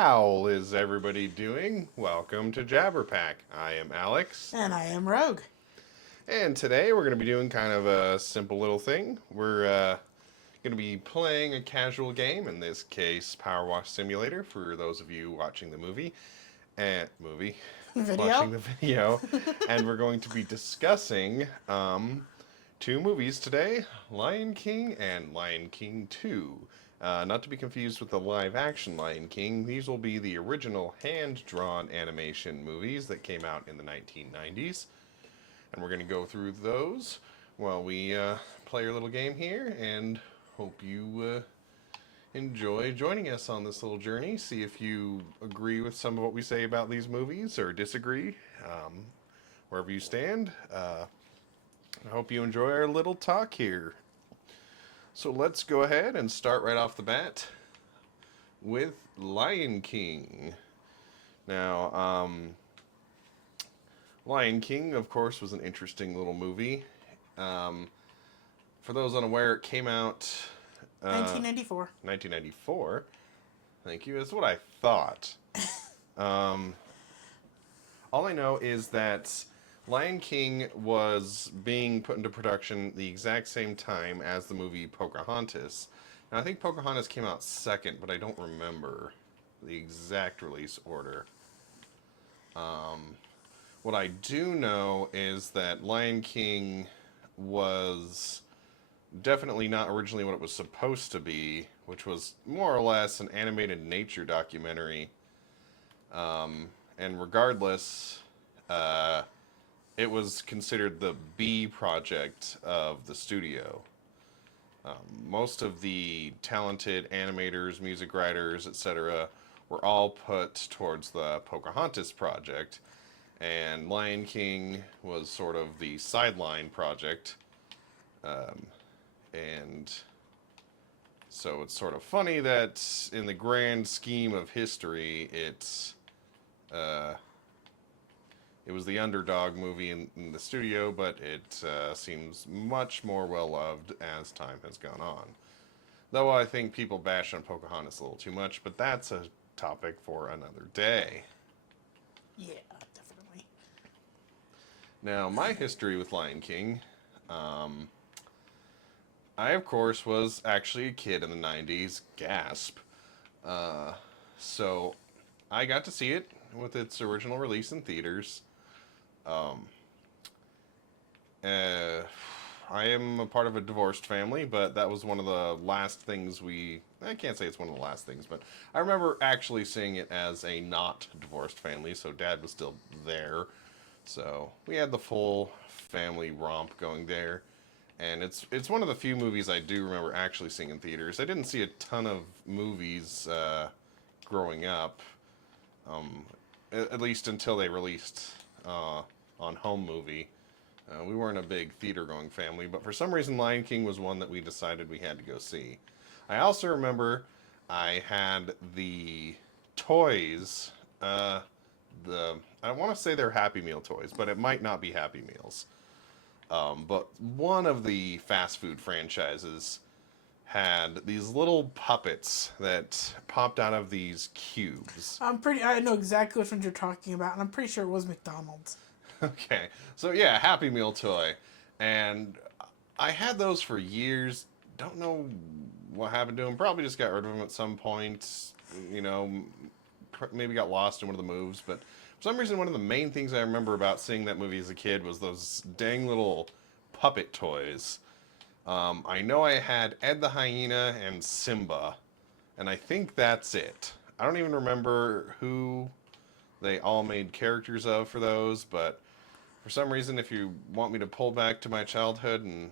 How is everybody doing? Welcome to Jabberpack. I am Alex, And I am Rogue. and today we're going to be doing kind of a simple little thing. We're going to be playing a casual game, in this case, Power Wash Simulator, for those of you watching the movie, watching Video? the video, and we're going to be discussing two movies today, Lion King and Lion King 2. Not to be confused with the live action Lion King, these will be the original hand drawn animation movies that came out in the 1990s. And we're going to go through those while we play our little game here, and hope you enjoy joining us on this little journey. See if you agree with some of what we say about these movies or disagree. Wherever you stand. I hope you enjoy our little talk here. So let's go ahead and start right off the bat with Lion King. Now, Lion King, of course, was an interesting little movie. For those unaware, it came out 1994. 1994. Thank you. That's what I thought. All I know is that Lion King was being put into production the exact same time as the movie Pocahontas. Now, I think Pocahontas came out second, but I don't remember the exact release order. What I do know is that Lion King was definitely not originally what it was supposed to be, which was more or less an animated nature documentary. And regardless, it was considered the B project of the studio. Most of the talented animators, music writers, etc., were all put towards the Pocahontas project, and Lion King was sort of the sideline project. And so it's sort of funny that in the grand scheme of history, it was the underdog movie in the studio, but it seems much more well-loved as time has gone on. Though I think people bash on Pocahontas a little too much, but that's a topic for another day. Yeah, definitely. Now, my history with Lion King, I, of course, was actually a kid in the 90s. Gasp. So I got to see it with its original release in theaters. I am a part of a divorced family, but that was one of the last things I can't say it's one of the last things, but I remember actually seeing it as a not divorced family, so Dad was still there. So we had the full family romp going there. And it's one of the few movies I do remember actually seeing in theaters. I didn't see a ton of movies growing up, at least until they released on home movie. We weren't a big theater-going family, but for some reason Lion King was one that we decided we had to go see. I also remember I had the toys, I want to say they're Happy Meal toys, but it might not be Happy Meals. But one of the fast food franchises had these little puppets that popped out of these cubes. I know exactly which ones you're talking about, and I'm pretty sure it was McDonald's. Okay, so yeah, Happy Meal toy. And I had those for years. Don't know what happened to them. Probably just got rid of them at some point. You know, maybe got lost in one of the moves. But for some reason, one of the main things I remember about seeing that movie as a kid was those dang little puppet toys. I know I had Ed the Hyena and Simba, and I think that's it. I don't even remember who they all made characters of for those, but for some reason, if you want me to pull back to my childhood and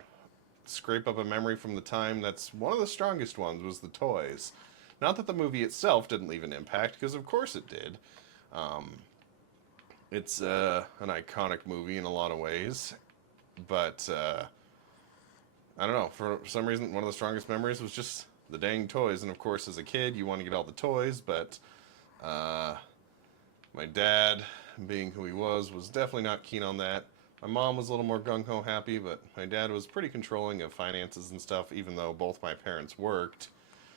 scrape up a memory from the time, that's one of the strongest ones, was the toys. Not that the movie itself didn't leave an impact, because of course it did. It's an iconic movie in a lot of ways, but I don't know, for some reason, one of the strongest memories was just the dang toys, and of course, as a kid, you want to get all the toys, but my dad, being who he was definitely not keen on that. My mom was a little more gung-ho happy, but my dad was pretty controlling of finances and stuff, even though both my parents worked.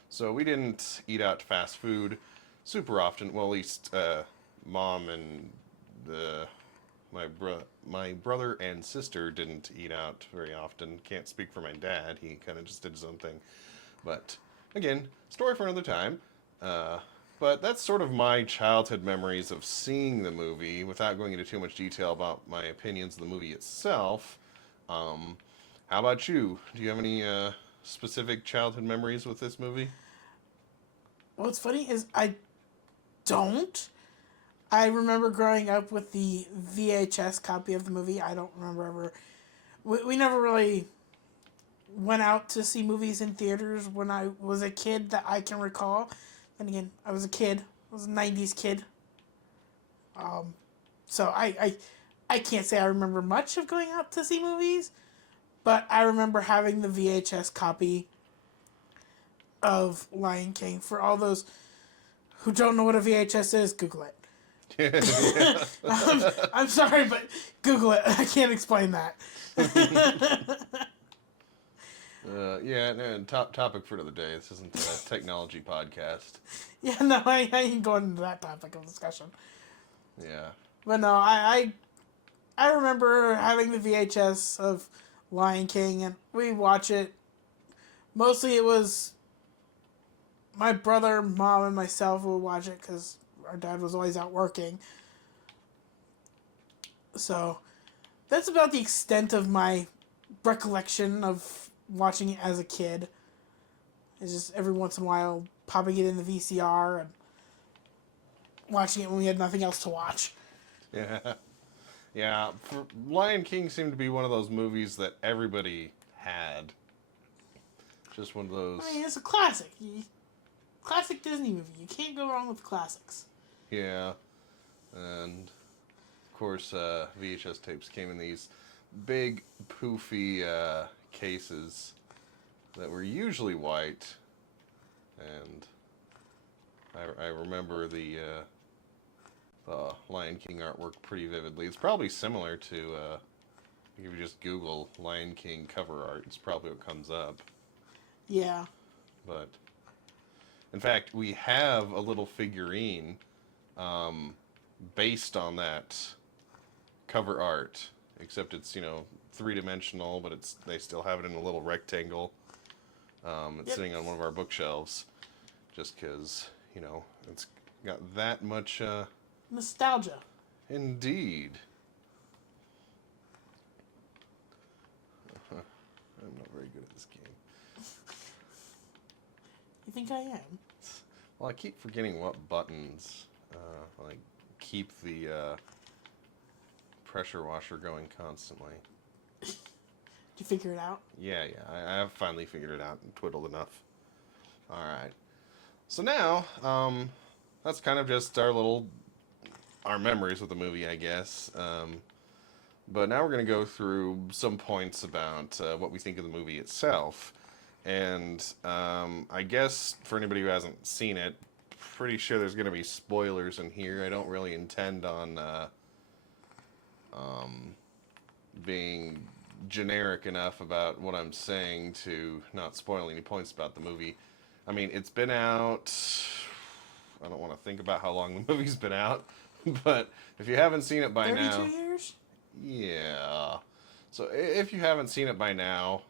So we didn't eat out fast food. super often. Well, at least mom and the my brother and sister didn't eat out very often. Can't speak for my dad. He kind of just did his own thing. But again, story for another time. Uh, but that's sort of my childhood memories of seeing the movie without going into too much detail about my opinions of the movie itself. Um, how about you? Do you have any specific childhood memories with this movie? What's funny is I don't. I remember growing up with the VHS copy of the movie. I don't remember ever. We never really went out to see movies in theaters when I was a kid that I can recall. And again, I was a kid. I was a 90s kid. So I can't say I remember much of going out to see movies, but I remember having the VHS copy of Lion King. For all those who don't know what a VHS is, Google it. Yeah. I'm sorry, but Google it. I can't explain that. Yeah, no, topic for another day. This isn't a technology podcast. Yeah, no, I ain't going into that topic of discussion. Yeah. But no, I remember having the VHS of Lion King, and we watch it. Mostly it was my brother, mom, and myself who would watch it because our dad was always out working. So that's about the extent of my recollection of watching it as a kid. It's just every once in a while popping it in the VCR and watching it when we had nothing else to watch. Yeah. Yeah. Lion King seemed to be one of those movies that everybody had. Just one of those. I mean, it's a classic. Classic Disney movie. You can't go wrong with classics. Yeah. And, of course, VHS tapes came in these big, poofy cases that were usually white. And I remember the Lion King artwork pretty vividly. It's probably similar to, if you just Google Lion King cover art, it's probably what comes up. Yeah. But, in fact, we have a little figurine based on that cover art, except it's, three-dimensional, but they still have it in a little rectangle. It's sitting on one of our bookshelves, just because, it's got that much... Nostalgia. Indeed. I'm not very good at this game. You think I am? Well, I keep forgetting what buttons, keep the pressure washer going constantly. Did you figure it out? Yeah, I have finally figured it out and twiddled enough. All right. So now, that's kind of just our memories of the movie, I guess. But now we're going to go through some points about what we think of the movie itself. And I guess for anybody who hasn't seen it, pretty sure there's going to be spoilers in here. I don't really intend on being generic enough about what I'm saying to not spoil any points about the movie. I mean, it's been out... I don't want to think about how long the movie's been out, but if you haven't seen it by 32 now... years? Yeah. So if you haven't seen it by now,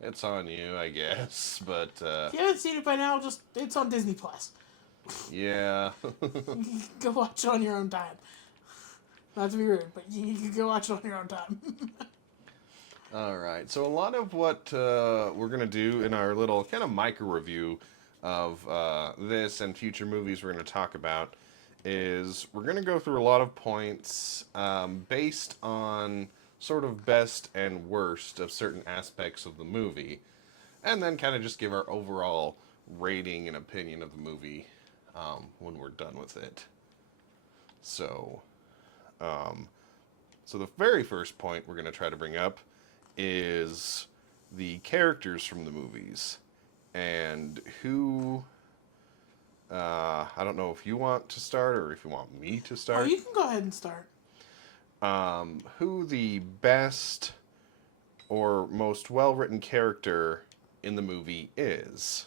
it's on you, I guess, but... If you haven't seen it by now, it's on Disney Plus. Yeah. Go watch it on your own time. Not to be rude, but you can go watch it on your own time. All right. So a lot of what we're going to do in our little kind of micro review of this and future movies we're going to talk about is we're going to go through a lot of points based on sort of best and worst of certain aspects of the movie, and then kind of just give our overall rating and opinion of the movie when we're done with it. So the very first point we're going to try to bring up is the characters from the movies and who... I don't know if you want to start or if you want me to start. Oh, you can go ahead and start. Who the best or most well-written character in the movie is.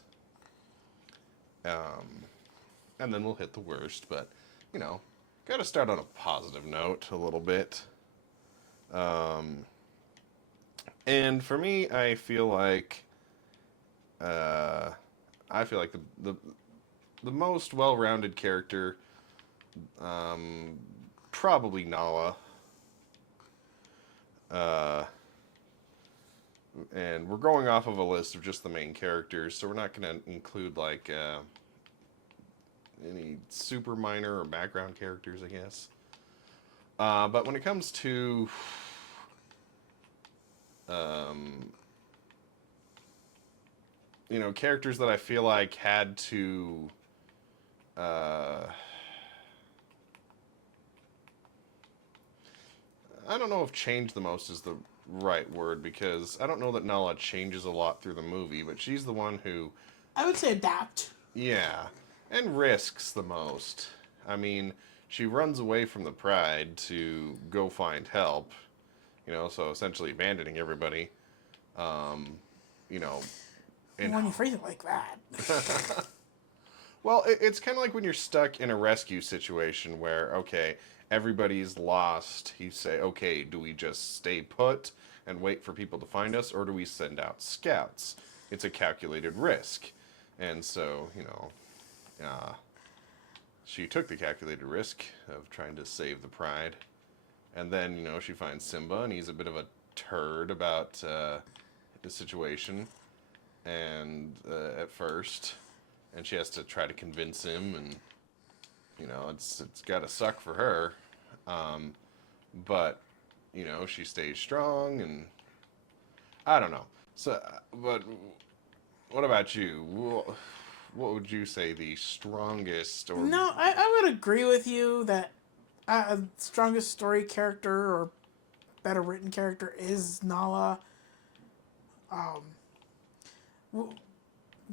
and then we'll hit the worst. But, got to start on a positive note a little bit. And for me, I feel like the most well-rounded character, probably Nala. And we're going off of a list of just the main characters, so we're not going to include like any super minor or background characters, I guess. But when it comes to characters that I feel like had to I don't know if change the most is the right word, because I don't know that Nala changes a lot through the movie, but she's the one who, I would say adapt. yeah, and risks the most. I mean, she runs away from the Pride to go find help, so essentially abandoning everybody. And When you phrase it like that. well, it's kind of like when you're stuck in a rescue situation where, okay, everybody's lost. You say, okay, do we just stay put and wait for people to find us, or do we send out scouts? It's a calculated risk. And so, she took the calculated risk of trying to save the Pride. And then, she finds Simba, and he's a bit of a turd about the situation. And at first, and she has to try to convince him, and it's got to suck for her, but she stays strong, and I don't know. So, but what about you? What would you say the strongest? Or No, I would agree with you that strongest story character or better written character is Nala.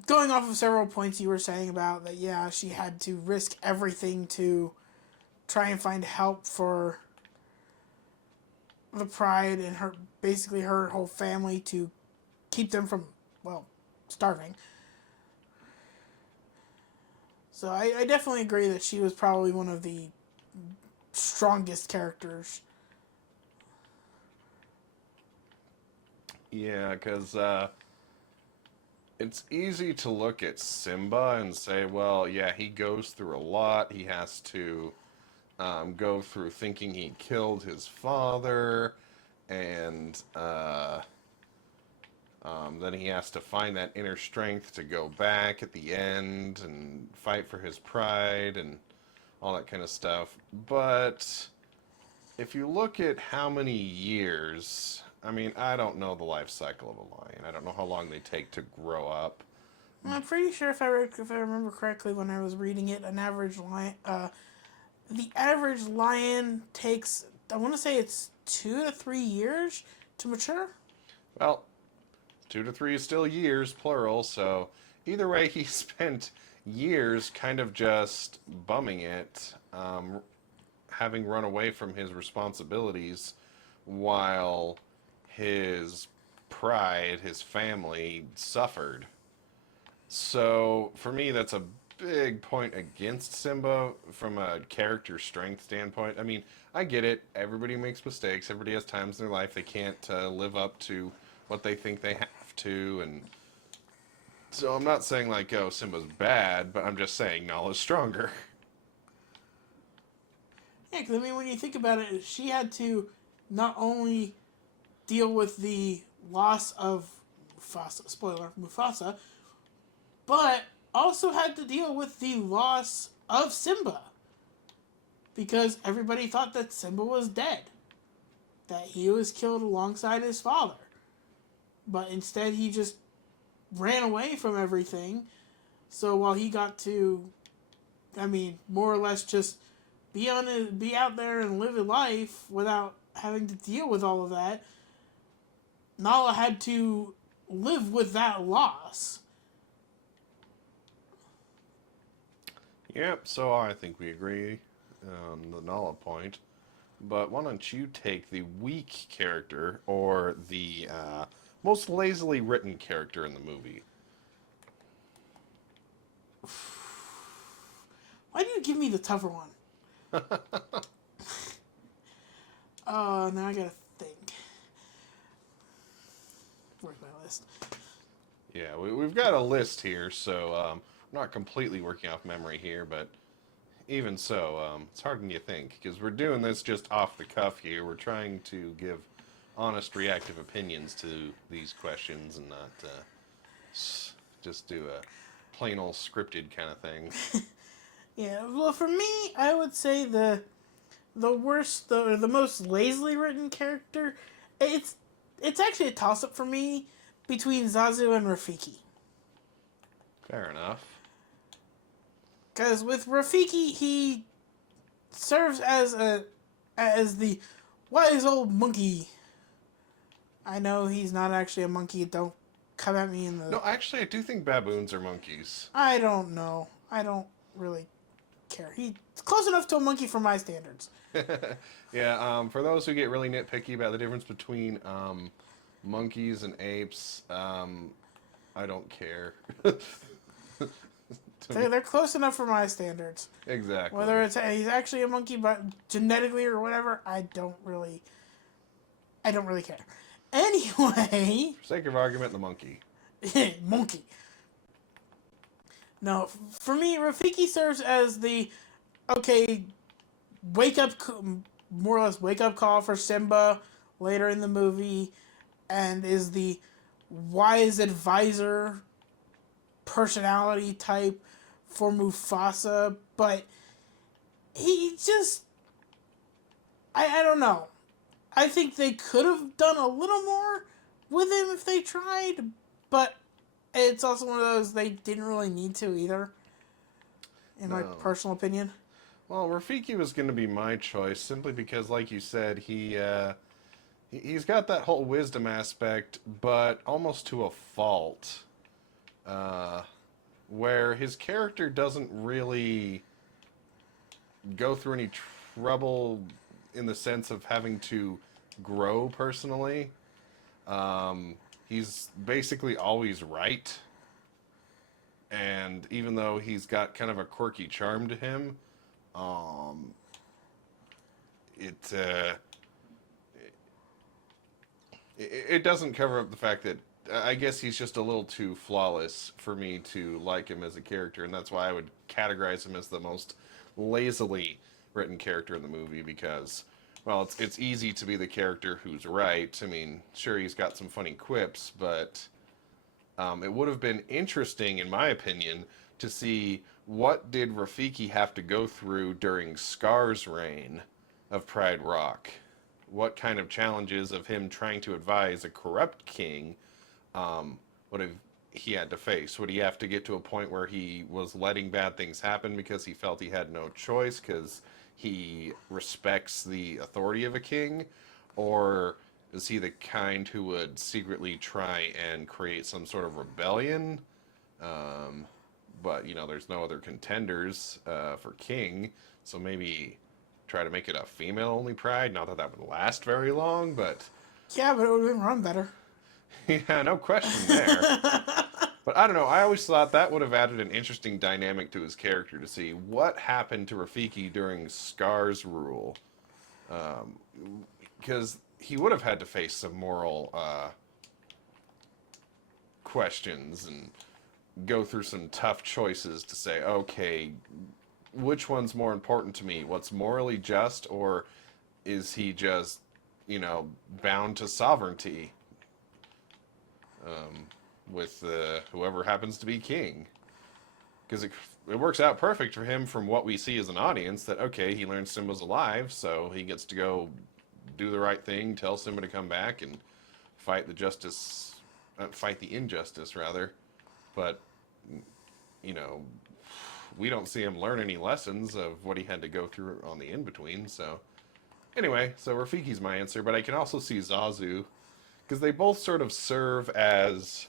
Going off of several points you were saying about that, yeah, she had to risk everything to try and find help for the Pride and basically her whole family to keep them from, starving. So I definitely agree that she was probably one of the strongest characters. Yeah, because it's easy to look at Simba and say, well, yeah, he goes through a lot. He has to go through thinking he killed his father, and then he has to find that inner strength to go back at the end and fight for his pride and all that kind of stuff. But if you look at how many years, I mean, I don't know the life cycle of a lion. I don't know how long they take to grow up. I'm pretty sure if I remember correctly when I was reading it, the average lion takes, I want to say it's 2 to 3 years to mature. Well, 2 to 3 is still years, plural, so either way, he spent years kind of just bumming it, having run away from his responsibilities while his pride, his family, suffered. So, for me, that's a big point against Simba from a character strength standpoint. I mean, I get it. Everybody makes mistakes. Everybody has times in their life they can't live up to what they think they have to. And so I'm not saying, like, oh, Simba's bad, but I'm just saying Nala's stronger. Yeah, because I mean, when you think about it, she had to not only deal with the loss of Mufasa, spoiler, Mufasa, but also had to deal with the loss of Simba. Because everybody thought that Simba was dead. That he was killed alongside his father. But instead he just ran away from everything. So while he got to, I mean, more or less just be out there and live a life without having to deal with all of that, Nala had to live with that loss. Yep, so I think we agree on the Nala point. But why don't you take the weak character, or the most lazily written character in the movie? give me the tougher one. Oh, now I gotta think. Where's my list? Yeah, we've got a list here, so I'm not completely working off memory here, but even so, it's harder than you think, because we're doing this just off the cuff here. We're trying to give honest, reactive opinions to these questions and not just do a plain old scripted kind of thing. Yeah, well, for me, I would say the worst, the most lazily written character, it's actually a toss up for me between Zazu and Rafiki. Fair enough. Because with Rafiki, he serves as the wise old monkey. I know he's not actually a monkey. Don't come at me in the. No, actually, I do think baboons are monkeys. I don't know. I don't really care. He's close enough to a monkey for my standards. Yeah, for those who get really nitpicky about the difference between monkeys and apes, I don't care. They're close enough for my standards. Exactly. Whether he's actually a monkey, but genetically or whatever, I don't really care. Anyway, For sake of argument, the monkey. monkey. No, for me, Rafiki serves as the more or less wake up call for Simba later in the movie, and is the wise advisor personality type for Mufasa, but he just I don't know. I think they could have done a little more with him if they tried, but it's also one of those they didn't really need to either, in my personal opinion. Well, Rafiki was going to be my choice simply because, like you said, he's got that whole wisdom aspect, but almost to a fault, where his character doesn't really go through any trouble in the sense of having to grow personally. He's basically always right. And even though he's got kind of a quirky charm to him, it doesn't cover up the fact that I guess he's just a little too flawless for me to like him as a character, and that's why I would categorize him as the most lazily written character in the movie, because, well, it's easy to be the character who's right. I mean, sure, he's got some funny quips, but it would have been interesting, in my opinion, to see what did Rafiki have to go through during Scar's reign of Pride Rock. What kind of challenges of him trying to advise a corrupt king would have he had to face? Would he have to get to a point where he was letting bad things happen because he felt he had no choice because he respects the authority of a king? Or is he the kind who would secretly try and create some sort of rebellion? But, there's no other contenders for king, so maybe try to make it a female-only pride. Not that that would last very long, but... Yeah, but it would have run better. Yeah, no question there. But I don't know, I always thought that would have added an interesting dynamic to his character to see what happened to Rafiki during Scar's rule. Because he would have had to face some moral questions and go through some tough choices to say, okay, which one's more important to me? What's morally just, or is he just, bound to sovereignty with whoever happens to be king? Because it works out perfect for him from what we see as an audience, that, okay, he learns Simba's alive, so he gets to go do the right thing, tell Simba to come back and fight the injustice, rather. But, we don't see him learn any lessons of what he had to go through on the in-between, so... Anyway, so Rafiki's my answer, but I can also see Zazu, because they both sort of serve as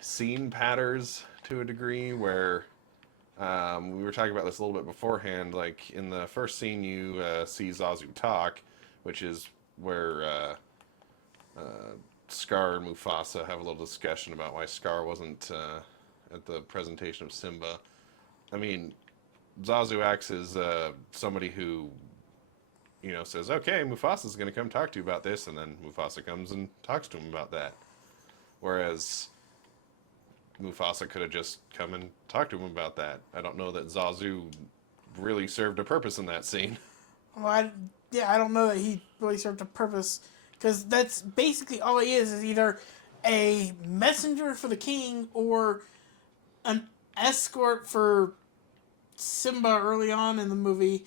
scene patters to a degree, where we were talking about this a little bit beforehand. Like, in the first scene you see Zazu talk, which is where Scar and Mufasa have a little discussion about why Scar wasn't at the presentation of Simba. I mean, Zazu acts as somebody who, says, okay, Mufasa's going to come talk to you about this, and then Mufasa comes and talks to him about that. Whereas Mufasa could have just come and talked to him about that. I don't know that Zazu really served a purpose in that scene. Well, I don't know that he really served a purpose, because that's basically all he is either a messenger for the king or an escort for Simba early on in the movie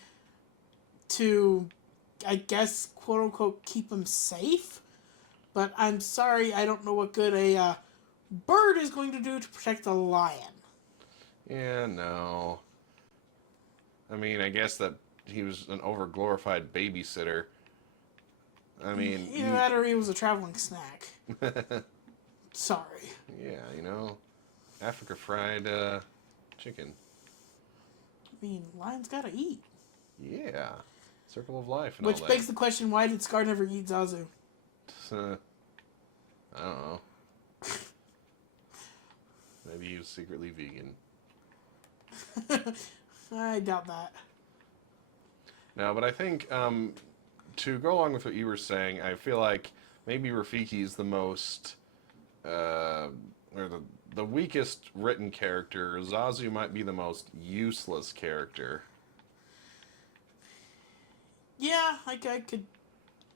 to, I guess, quote unquote, keep him safe. But I'm sorry, I don't know what good a bird is going to do to protect a lion. Yeah, no. I mean, I guess that he was an over-glorified babysitter. I mean... Either that or he was a traveling snack. Sorry. Yeah, Africa fried chicken. I mean, lions gotta eat. Yeah. Circle of life and Which all that. begs the question, why did Scar never eat Zazu? I don't know. Maybe he was secretly vegan. I doubt that. No, but I think to go along with what you were saying, I feel like maybe Rafiki's the most, or the weakest written character. Zazu might be the most useless character. Yeah, I could.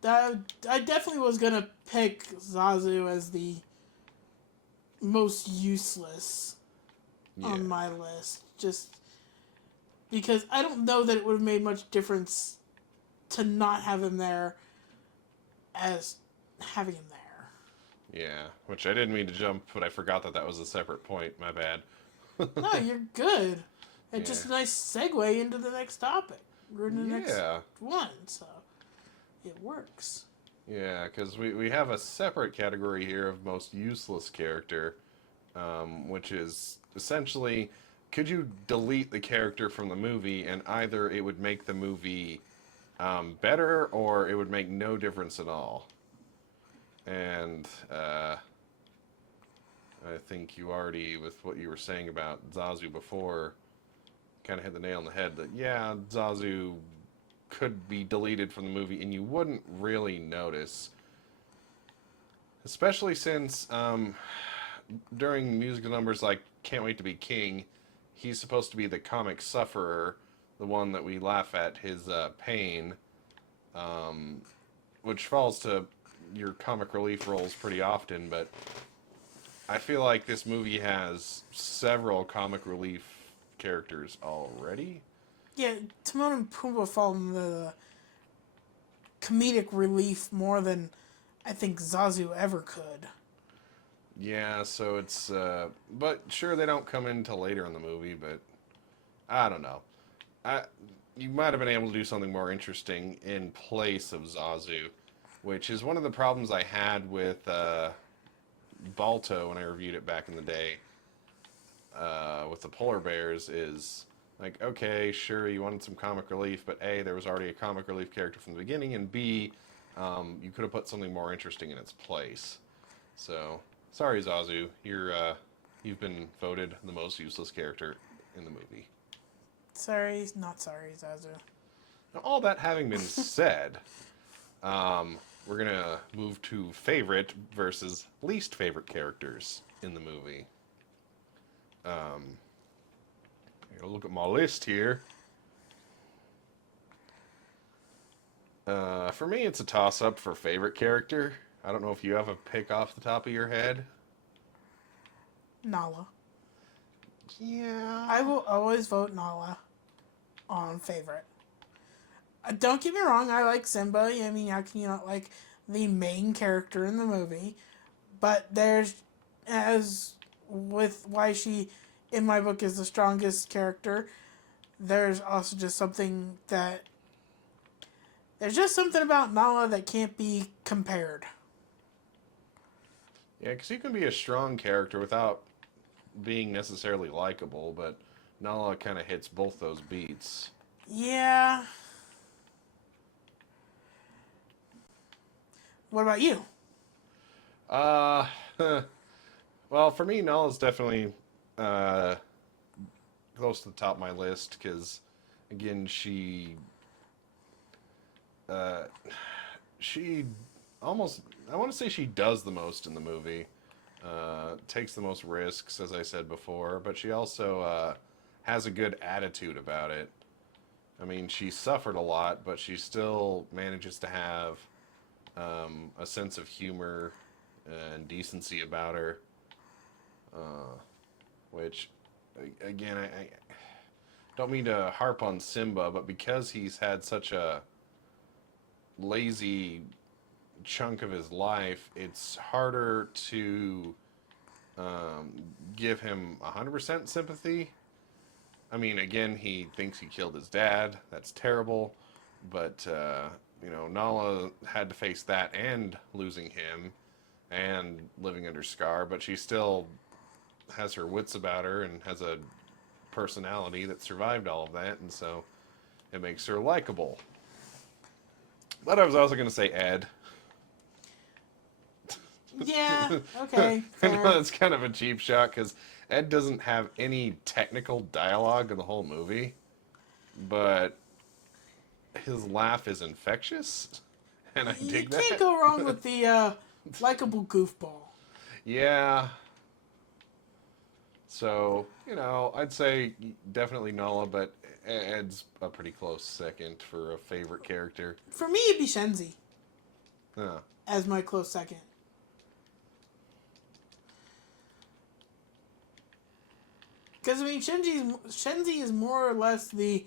I definitely was gonna pick Zazu as the most useless on my list, just because I don't know that it would have made much difference to not have him there as having him there. Yeah, which I didn't mean to jump, but I forgot that was a separate point. My bad. No, you're good. It's just a nice segue into the next topic. We're in the next one, so it works. Yeah, because we have a separate category here of most useless character, which is essentially, could you delete the character from the movie and either it would make the movie better or it would make no difference at all? And I think you already, with what you were saying about Zazu before, kind of hit the nail on the head that, yeah, Zazu could be deleted from the movie and you wouldn't really notice. Especially since during musical numbers like Can't Wait to Be King, he's supposed to be the comic sufferer, the one that we laugh at his pain, which falls to your comic relief roles pretty often, but I feel like this movie has several comic relief characters already. Yeah, Timon and Pumbaa fall in the comedic relief more than I think Zazu ever could. Yeah, so it's, but sure, they don't come in until later in the movie, but I don't know. You might have been able to do something more interesting in place of Zazu, which is one of the problems I had with Balto when I reviewed it back in the day with the polar bears is, like, okay, sure, you wanted some comic relief, but A, there was already a comic relief character from the beginning, and B, you could have put something more interesting in its place. So, sorry, Zazu, you've been voted the most useless character in the movie. Sorry, not sorry, Zazu. Now, all that having been said, we're gonna move to favorite versus least favorite characters in the movie. Look at my list here. For me, it's a toss-up for favorite character. I don't know if you have a pick off the top of your head. Nala. Yeah. I will always vote Nala on favorite. Don't get me wrong, I like Simba. I mean, how can you not like the main character in the movie? But there's, as with why she, in my book, is the strongest character, there's also just something that, there's just something about Nala that can't be compared. Yeah, because you can be a strong character without being necessarily likable, but Nala kind of hits both those beats. Yeah. What about you? Well, for me, Nala's definitely the close to the top of my list because, again, uh, she almost, I want to say she does the most in the movie. Takes the most risks, as I said before, but she also has a good attitude about it. I mean, she suffered a lot, but she still manages to have a sense of humor and decency about her. Which, again, I don't mean to harp on Simba, but because he's had such a lazy chunk of his life, it's harder to give him 100% sympathy. I mean, again, he thinks he killed his dad. That's terrible. But, Nala had to face that and losing him and living under Scar, but she still has her wits about her and has a personality that survived all of that, and so it makes her likable. But I was also going to say Ed. Yeah, okay, I know fair. that's kind of a cheap shot because Ed doesn't have any technical dialogue in the whole movie, but his laugh is infectious, and I You dig can't that. go wrong with the likable goofball. Yeah. So, I'd say definitely Nala, but Ed's a pretty close second for a favorite character. For me, it'd be Shenzi Huh. as my close second. Because, I mean, Shenzi is more or less the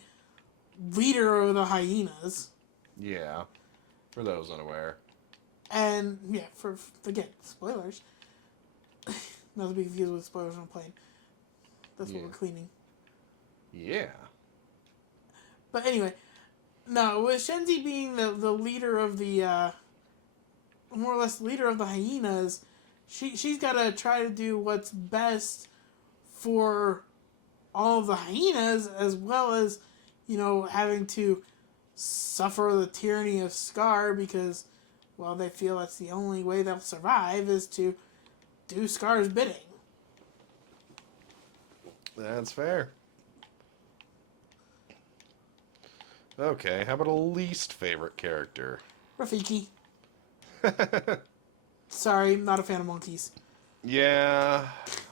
leader of the hyenas. Yeah. For those unaware. And, yeah, again, spoilers. Not to be confused with spoilers on a plane. That's what Yeah. we're cleaning. Yeah. But anyway, no, with Shenzi being the leader of the, more or less leader of the hyenas, she's got to try to do what's best for all of the hyenas, as well as, having to suffer the tyranny of Scar because, well, they feel that's the only way they'll survive is to do Scar's bidding. That's fair. Okay, how about a least favorite character? Rafiki. Sorry, not a fan of monkeys. Yeah,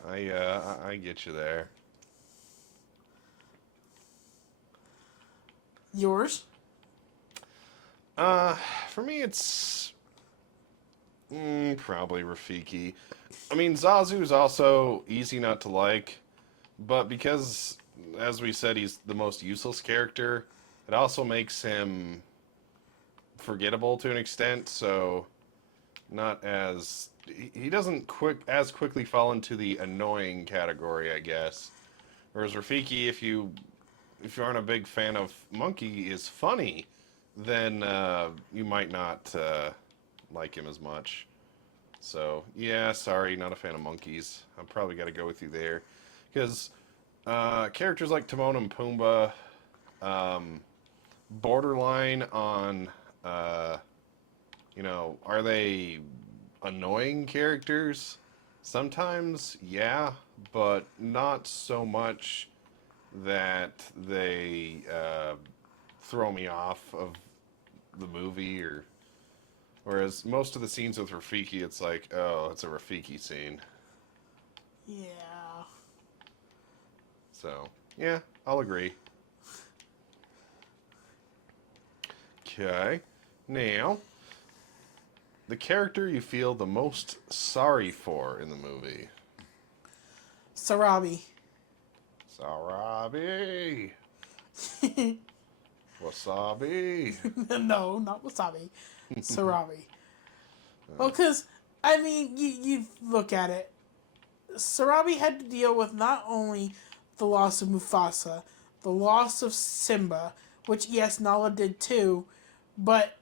I get you there. Yours? For me, it's probably Rafiki. I mean, Zazu's also easy not to like, but because, as we said, he's the most useless character, it also makes him forgettable to an extent. So, not as he doesn't as quickly fall into the annoying category, I guess. Whereas Rafiki, if you aren't a big fan of Monkey, is funny, then you might not like him as much. So, yeah, sorry, not a fan of monkeys. I've probably got to go with you there. Because characters like Timon and Pumbaa, borderline on, are they annoying characters? Sometimes, yeah, but not so much that they throw me off of the movie or... Whereas most of the scenes with Rafiki, it's like, oh, it's a Rafiki scene. Yeah. So, yeah, I'll agree. Okay. Now, the character you feel the most sorry for in the movie. Sarabi. Sarabi. Wasabi. No, not wasabi. Sarabi. Well, because, I mean, you look at it. Sarabi had to deal with not only the loss of Mufasa, the loss of Simba, which, yes, Nala did too, but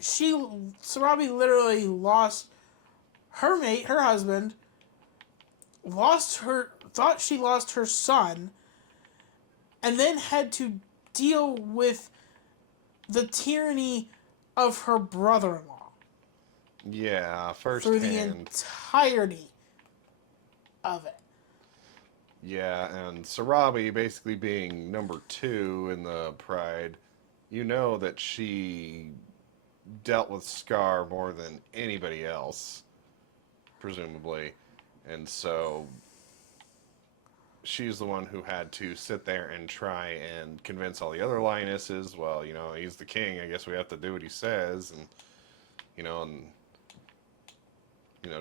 Sarabi literally lost her mate, her husband, thought she lost her son, and then had to deal with the tyranny of her brother-in-law. Yeah, Through firsthand. the entirety of it. Yeah, and Sarabi basically being number 2 in the Pride, you know that she dealt with Scar more than anybody else, presumably. And so she's the one who had to sit there and try and convince all the other lionesses, well, he's the king, I guess we have to do what he says, and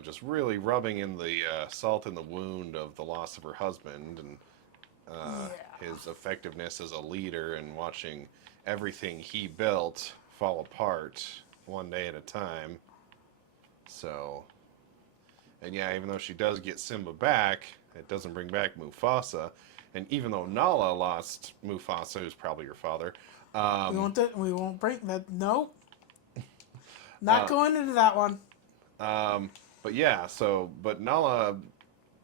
just really rubbing in the salt in the wound of the loss of her husband and Yeah. his effectiveness as a leader and watching everything he built fall apart one day at a time. So, and yeah, even though she does get Simba back, it doesn't bring back Mufasa. And even though Nala lost Mufasa, who's probably your father, um, We won't break that. No, not uh, going into that one. but yeah, but Nala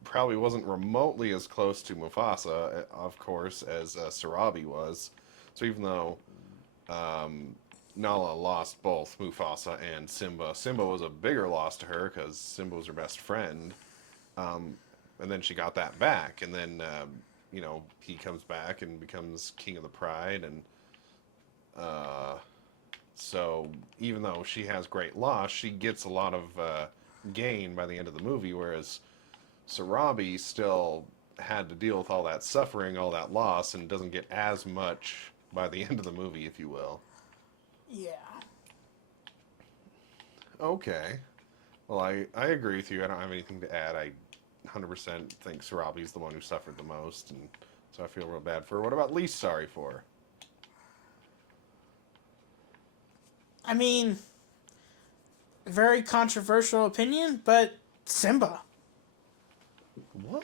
probably wasn't remotely as close to Mufasa, of course, as Sarabi was. So even though Nala lost both Mufasa and Simba, Simba was a bigger loss to her because Simba was her best friend. And then she got that back, and then he comes back and becomes king of the Pride, and so even though she has great loss, she gets a lot of gain by the end of the movie, whereas Sarabi still had to deal with all that suffering, all that loss, and doesn't get as much by the end of the movie, if you will. Yeah. Okay. Well, I agree with you. I don't have anything to add. I 100% think Sarabi's the one who suffered the most, and so I feel real bad for her. What about least sorry for her? I mean, very controversial opinion, but Simba. What?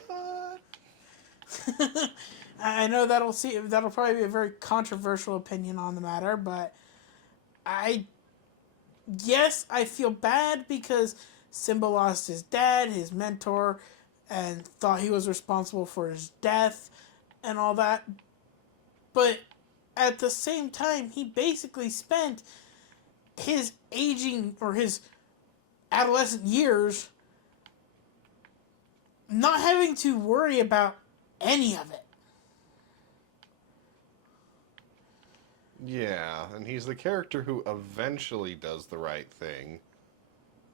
I know that'll probably be a very controversial opinion on the matter, but yes, I feel bad because Simba lost his dad, his mentor, and thought he was responsible for his death and all that. But at the same time, he basically spent his aging or his adolescent years not having to worry about any of it. Yeah, and he's the character who eventually does the right thing.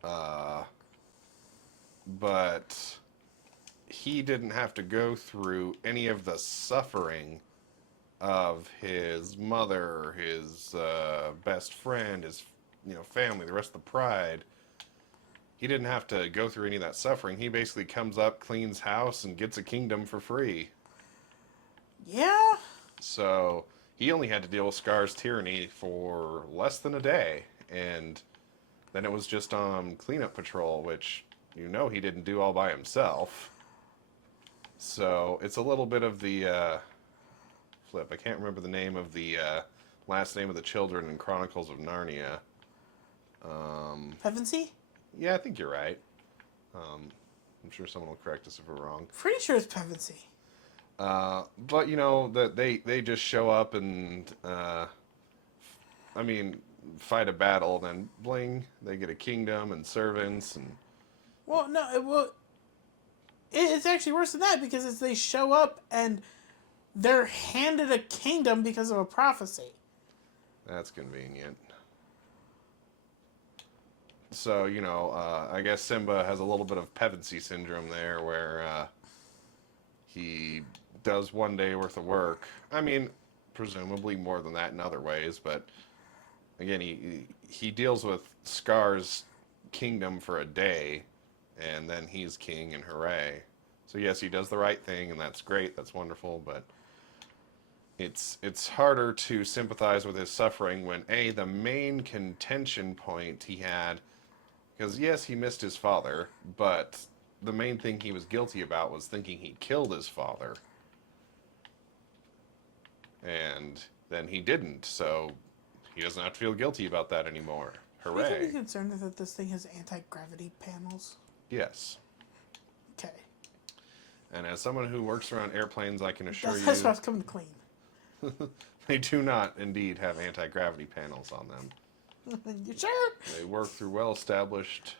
But he didn't have to go through any of the suffering of his mother, his best friend, his family, the rest of the Pride. He didn't have to go through any of that suffering. He basically comes up, cleans house, and gets a kingdom for free. Yeah. So he only had to deal with Scar's tyranny for less than a day, and then it was just on cleanup patrol, which he didn't do all by himself. So it's a little bit of the flip. I can't remember the name of the last name of the children in Chronicles of Narnia. Pevensey? Yeah, I think you're right. I'm sure someone will correct us if we're wrong. Pretty sure it's Pevensey. But that they just show up and fight a battle, then bling, they get a kingdom and servants and. Well, no, it's actually worse than that because they show up and they're handed a kingdom because of a prophecy. That's convenient. So, I guess Simba has a little bit of Pevensey syndrome there where he does one day worth of work. I mean, presumably more than that in other ways, but again, he deals with Scar's kingdom for a day, and then he's king and hooray. So yes, he does the right thing, and that's great, that's wonderful, but it's harder to sympathize with his suffering when the main contention point he had, because yes, he missed his father, but the main thing he was guilty about was thinking he killed his father. And then he didn't, so he doesn't have to feel guilty about that anymore. Hooray. Are you concerned that this thing has anti-gravity panels? Yes. Okay. And as someone who works around airplanes, I can assure That's what I was coming to clean. they do not indeed have anti-gravity panels on them. You sure? They work through well-established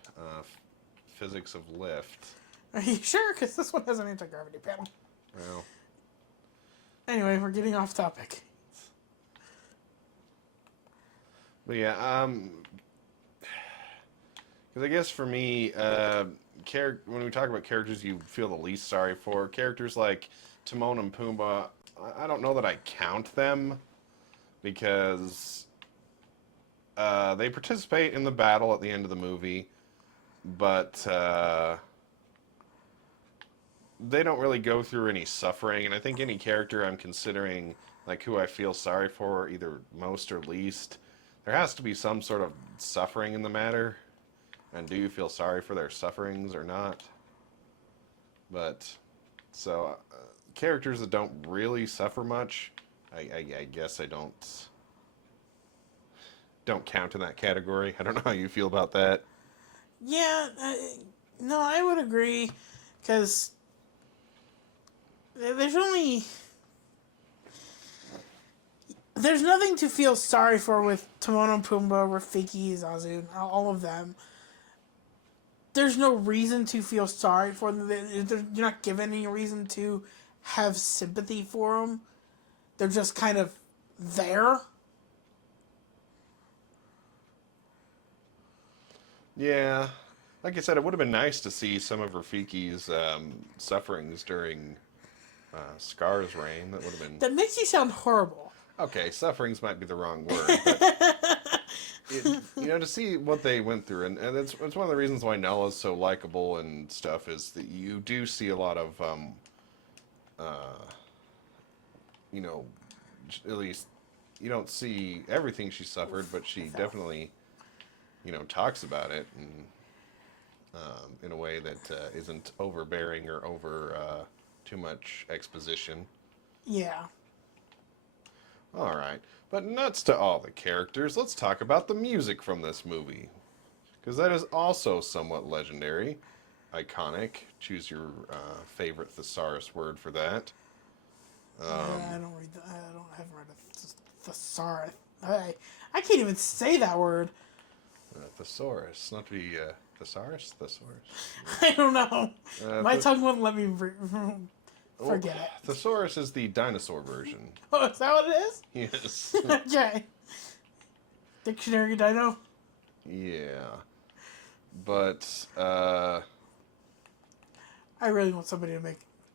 physics of lift. Are you sure? Because this one has an anti-gravity panel. Well, Anyway, we're getting off topic. but yeah, because I guess for me, when we talk about characters you feel the least sorry for, characters like Timon and Pumbaa, I don't know that I count them because they participate in the battle at the end of the movie, but they don't really go through any suffering. And I think any character I'm considering, like who I feel sorry for, either most or least, there has to be some sort of suffering in the matter. And do you feel sorry for their sufferings or not? But, so, characters that don't really suffer much, I guess I don't count in that category. I don't know how you feel about that. Yeah, no, I would agree, because there's nothing to feel sorry for with Timon and Pumbaa, Rafiki, Zazu, all of them. There's no reason to feel sorry for them. You're not given any reason to have sympathy for them. They're just kind of there. Yeah. Like I said, it would have been nice to see some of Rafiki's sufferings during Scar's reign. That would have been... That makes you sound horrible. Okay, sufferings might be the wrong word, but... to see what they went through, and it's one of the reasons why Nulla's so likable and stuff, is that you do see a lot of, at least, you don't see everything she suffered, but she definitely, talks about it, and in a way that isn't overbearing or over too much exposition. Yeah. All right. But nuts to all the characters, let's talk about the music from this movie. Because that is also somewhat legendary. Iconic. Choose your favorite thesaurus word for that. I haven't read a thesaurus. I can't even say that word. Thesaurus. Not to be thesaurus? Thesaurus. I don't know. My tongue wouldn't let me forget it. Thesaurus is the dinosaur version. Oh, is that what it is? Yes. Okay. Dictionary Dino? Yeah. But, I really want somebody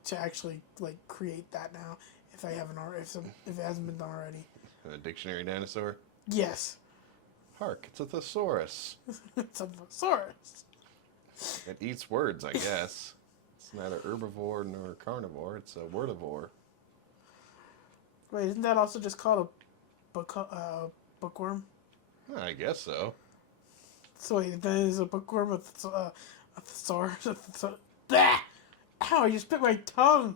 to actually create that now, if I haven't already, if it hasn't been done already. a dictionary dinosaur? Yes. Hark, it's a thesaurus. It's a thesaurus. It eats words, I guess. It's neither herbivore nor carnivore. It's a wordivore. Wait, isn't that also just called a bookworm? I guess so. So wait, that is a bookworm, a thesaurus, Blah! Ow, I just bit my tongue.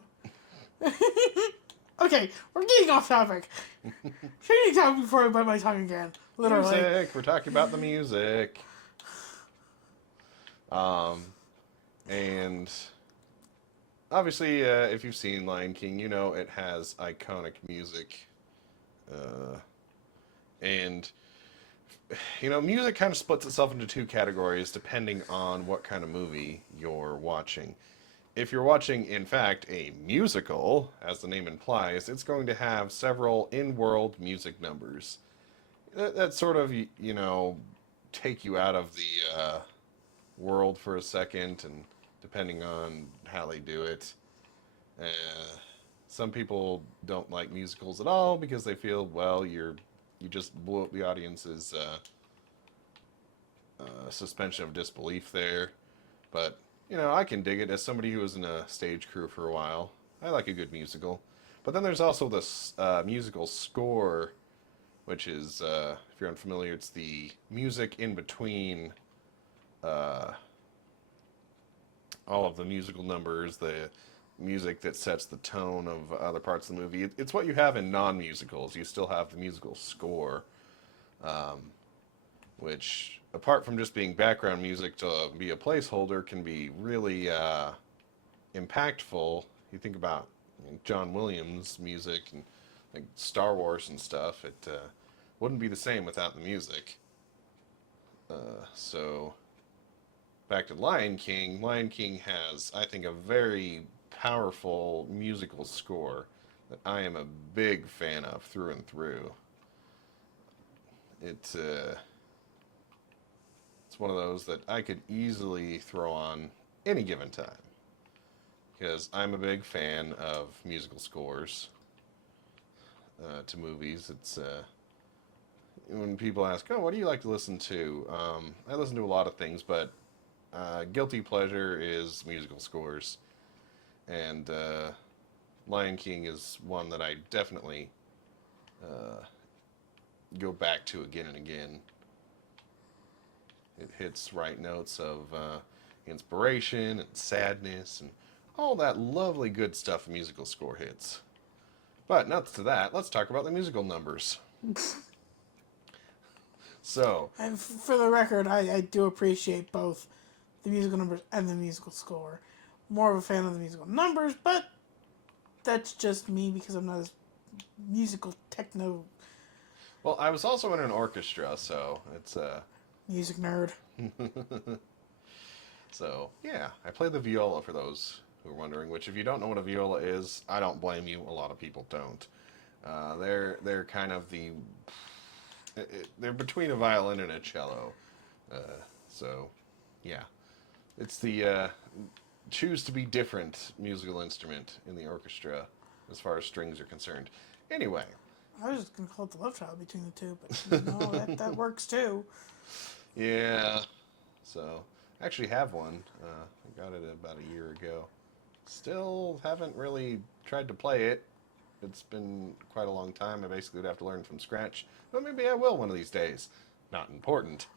Okay, we're getting off topic. Changing topic before I bite my tongue again. Literally. Music. We're talking about the music. And obviously, if you've seen Lion King, you know it has iconic music. And music kind of splits itself into two categories depending on what kind of movie you're watching. If you're watching, in fact, a musical, as the name implies, it's going to have several in-world music numbers. That sort of, take you out of the world for a second, and depending on how they do it. Some people don't like musicals at all because they feel, well, you just blew up the audience's suspension of disbelief there. But I can dig it as somebody who was in a stage crew for a while. I like a good musical. But then there's also this musical score, which is, if you're unfamiliar, it's the music in between all of the musical numbers, the music that sets the tone of other parts of the movie. It's what you have in non-musicals. You still have the musical score, which, apart from just being background music to be a placeholder, can be really impactful. You think about John Williams' music and like Star Wars and stuff. It wouldn't be the same without the music. So, back to Lion King. Lion King has, I think, a very powerful musical score that I am a big fan of through and through. It's it's one of those that I could easily throw on any given time because I'm a big fan of musical scores to movies. It's when people ask, "Oh, what do you like to listen to?" I listen to a lot of things, but guilty pleasure is musical scores, and Lion King is one that I definitely go back to again and again. It hits right notes of inspiration and sadness and all that lovely good stuff a musical score hits. But nuts to that, let's talk about the musical numbers. So, And for the record, I do appreciate both the musical numbers and the musical score. More of a fan of the musical numbers, but that's just me because I'm not as musical techno well, I was also in an orchestra, so it's music nerd. so yeah, I play the viola for those who are wondering. Which, if you don't know what a viola is, I don't blame you. A lot of people don't. They're kind of they're between a violin and a cello. So yeah, it's the choose to be different musical instrument in the orchestra as far as strings are concerned. Anyway. I was just gonna call it the love child between the two, but no, that works too. Yeah. So, I actually have one. I got it about a year ago. Still haven't really tried to play it. It's been quite a long time. I basically would have to learn from scratch. But maybe I will one of these days. Not important.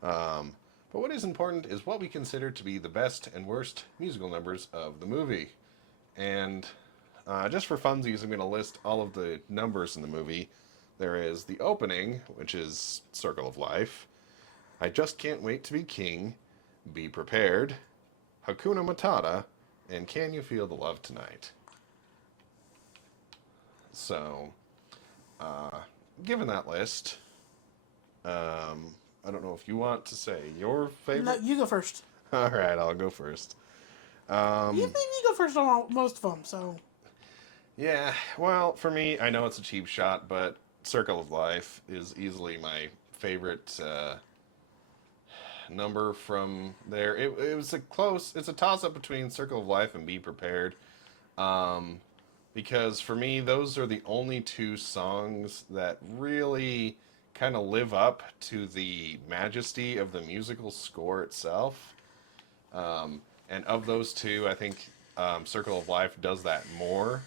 But what is important is what we consider to be the best and worst musical numbers of the movie. And just for funsies, I'm going to list all of the numbers in the movie. There is the opening, which is Circle of Life. I Just Can't Wait to Be King. Be Prepared. Hakuna Matata. And Can You Feel the Love Tonight? So, given that list, I don't know if you want to say your favorite. No, you go first. All right, I'll go first. You go first on most of them, so. Yeah, well, for me, I know it's a cheap shot, but Circle of Life is easily my favorite number from there. It was it's a toss-up between Circle of Life and Be Prepared. Because for me, those are the only two songs that really kind of live up to the majesty of the musical score itself. And of those two, I think Circle of Life does that more.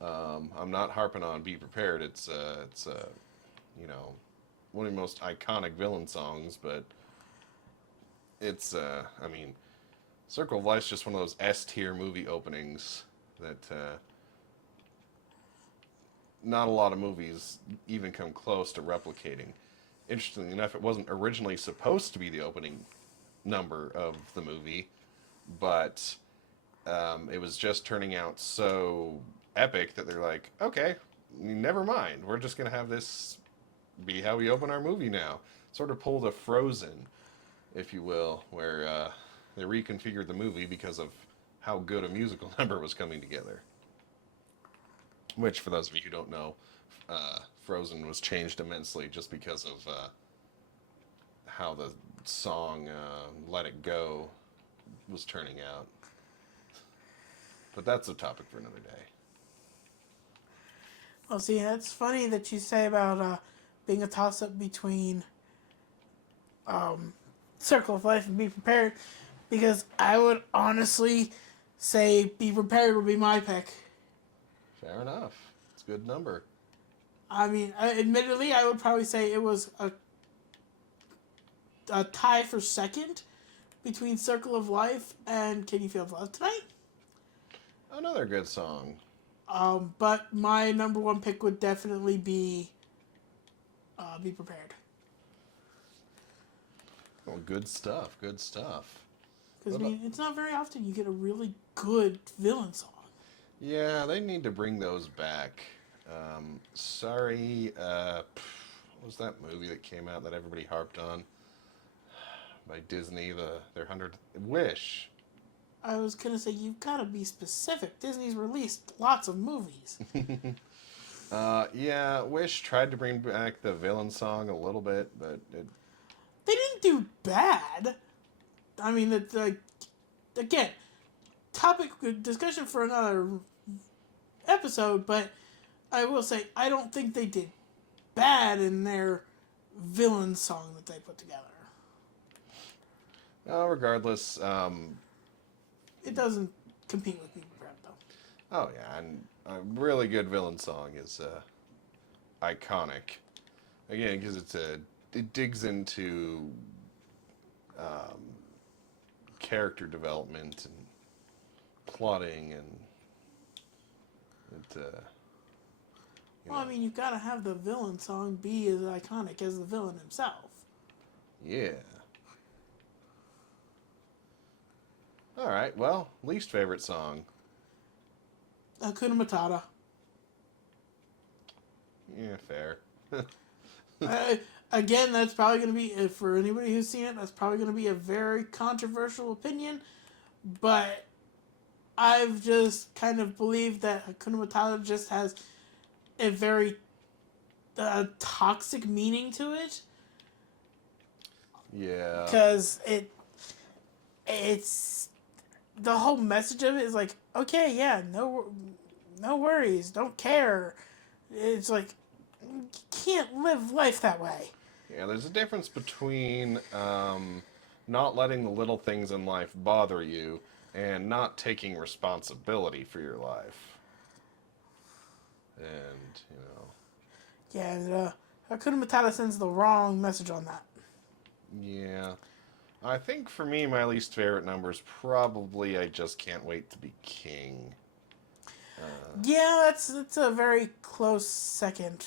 I'm not harping on Be Prepared. It's one of the most iconic villain songs, but it's I mean, Circle of Life's just one of those S tier movie openings that not a lot of movies even come close to replicating. Interestingly enough, it wasn't originally supposed to be the opening number of the movie, but it was just turning out so epic that they're like, okay, never mind. We're just going to have this be how we open our movie now. Sort of pulled a Frozen, if you will, where they reconfigured the movie because of how good a musical number was coming together. Which, for those of you who don't know, Frozen was changed immensely just because of how the song Let It Go was turning out. But that's a topic for another day. Well, see, that's funny that you say about being a toss-up between Circle of Life and Be Prepared, because I would honestly say Be Prepared would be my pick. Fair enough. It's a good number. I mean, admittedly, I would probably say it was a tie for second between Circle of Life and Can You Feel the Love Tonight? Another good song. But my number one pick would definitely be Be Prepared. Well, good stuff. Good stuff. Because, I mean, it's not very often you get a really good villain song. Yeah, they need to bring those back. Sorry, what was that movie that came out that everybody harped on? By Disney, their 100th... Wish. I was gonna say you've got to be specific. Disney's released lots of movies. Yeah, Wish tried to bring back the villain song a little bit, but They didn't do bad. I mean, it's like, again, topic discussion for another episode. But I will say I don't think they did bad in their villain song that they put together. regardless, It doesn't compete with People Prep though. oh yeah, and a really good villain song is iconic. Again, because it digs into um, character development and plotting, and it. Well, I mean, you've got to have the villain song be as iconic as the villain himself. Yeah. All right. Well, least favorite song. Hakuna Matata. Yeah, fair. Again, that's probably going to be, for anybody who's seen it, that's probably going to be a very controversial opinion. But I've just kind of believed that Hakuna Matata just has a very toxic meaning to it. Yeah. Because it's the whole message of it is like, okay, yeah, no worries, don't care. It's like, you can't live life that way. Yeah, there's a difference between not letting the little things in life bother you and not taking responsibility for your life. And, Yeah, and Hakuna Matata sends the wrong message on that. yeah. I think for me, my least favorite number is probably I Just Can't Wait to Be King. Yeah, that's a very close second.